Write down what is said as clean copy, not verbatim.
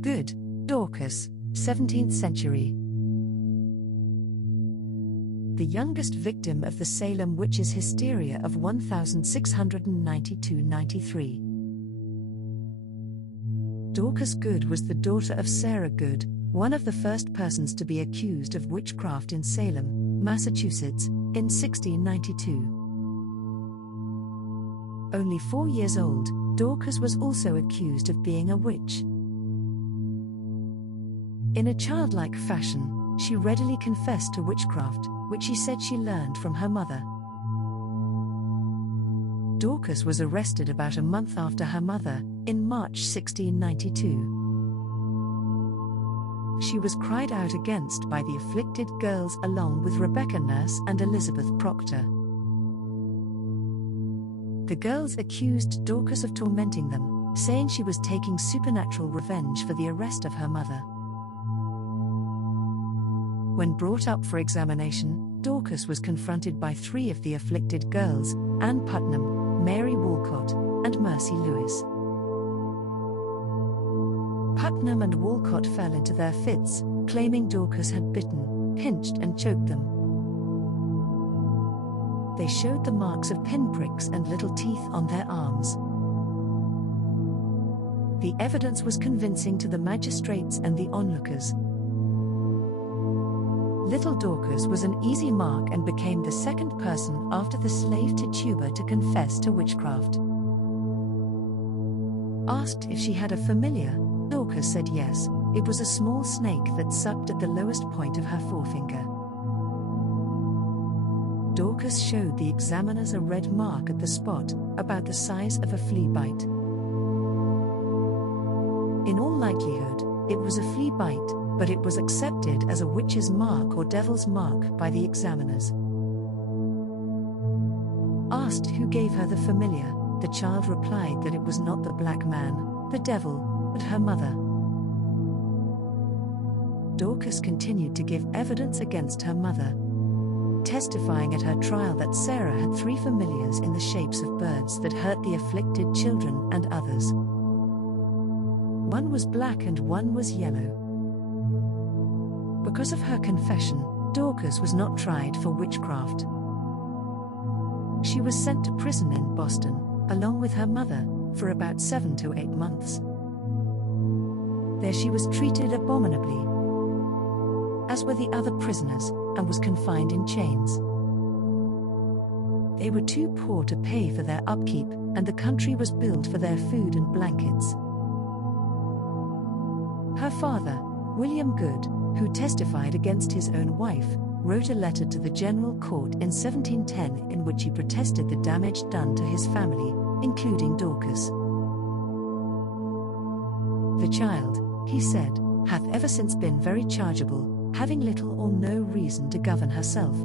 Good, Dorcas, 17th century. The youngest victim of the Salem Witches' hysteria of 1692–93. Dorcas Good was the daughter of Sarah Good, one of the first persons to be accused of witchcraft in Salem, Massachusetts, in 1692. Only 4 years old, Dorcas was also accused of being a witch. In a childlike fashion, she readily confessed to witchcraft, which she said she learned from her mother. Dorcas was arrested about a month after her mother, in March 1692. She was cried out against by the afflicted girls along with Rebecca Nurse and Elizabeth Procter. The girls accused Dorcas of tormenting them, saying she was taking supernatural revenge for the arrest of her mother. When brought up for examination, Dorcas was confronted by 3 of the afflicted girls, Anne Putnam, Mary Walcott, and Mercy Lewis. Putnam and Walcott fell into their fits, claiming Dorcas had bitten, pinched and choked them. They showed the marks of pinpricks and little teeth on their arms. The evidence was convincing to the magistrates and the onlookers. Little Dorcas was an easy mark and became the second person after the slave Tituba to confess to witchcraft. Asked if she had a familiar, Dorcas said yes, it was a small snake that sucked at the lowest point of her forefinger. Dorcas showed the examiners a red mark at the spot, about the size of a flea bite. In all likelihood, it was a flea bite, but it was accepted as a witch's mark or devil's mark by the examiners. Asked who gave her the familiar, the child replied that it was not the black man, the devil, but her mother. Dorcas continued to give evidence against her mother, testifying at her trial that Sarah had 3 familiars in the shapes of birds that hurt the afflicted children and others. One was black and one was yellow. Because of her confession, Dorcas was not tried for witchcraft. She was sent to prison in Boston, along with her mother, for about 7 to 8 months. There she was treated abominably, as were the other prisoners, and was confined in chains. They were too poor to pay for their upkeep, and the country was billed for their food and blankets. Her father, William Good, who testified against his own wife, wrote a letter to the General Court in 1710 in which he protested the damage done to his family, including Dorcas. The child, he said, hath ever since been very chargeable, having little or no reason to govern herself.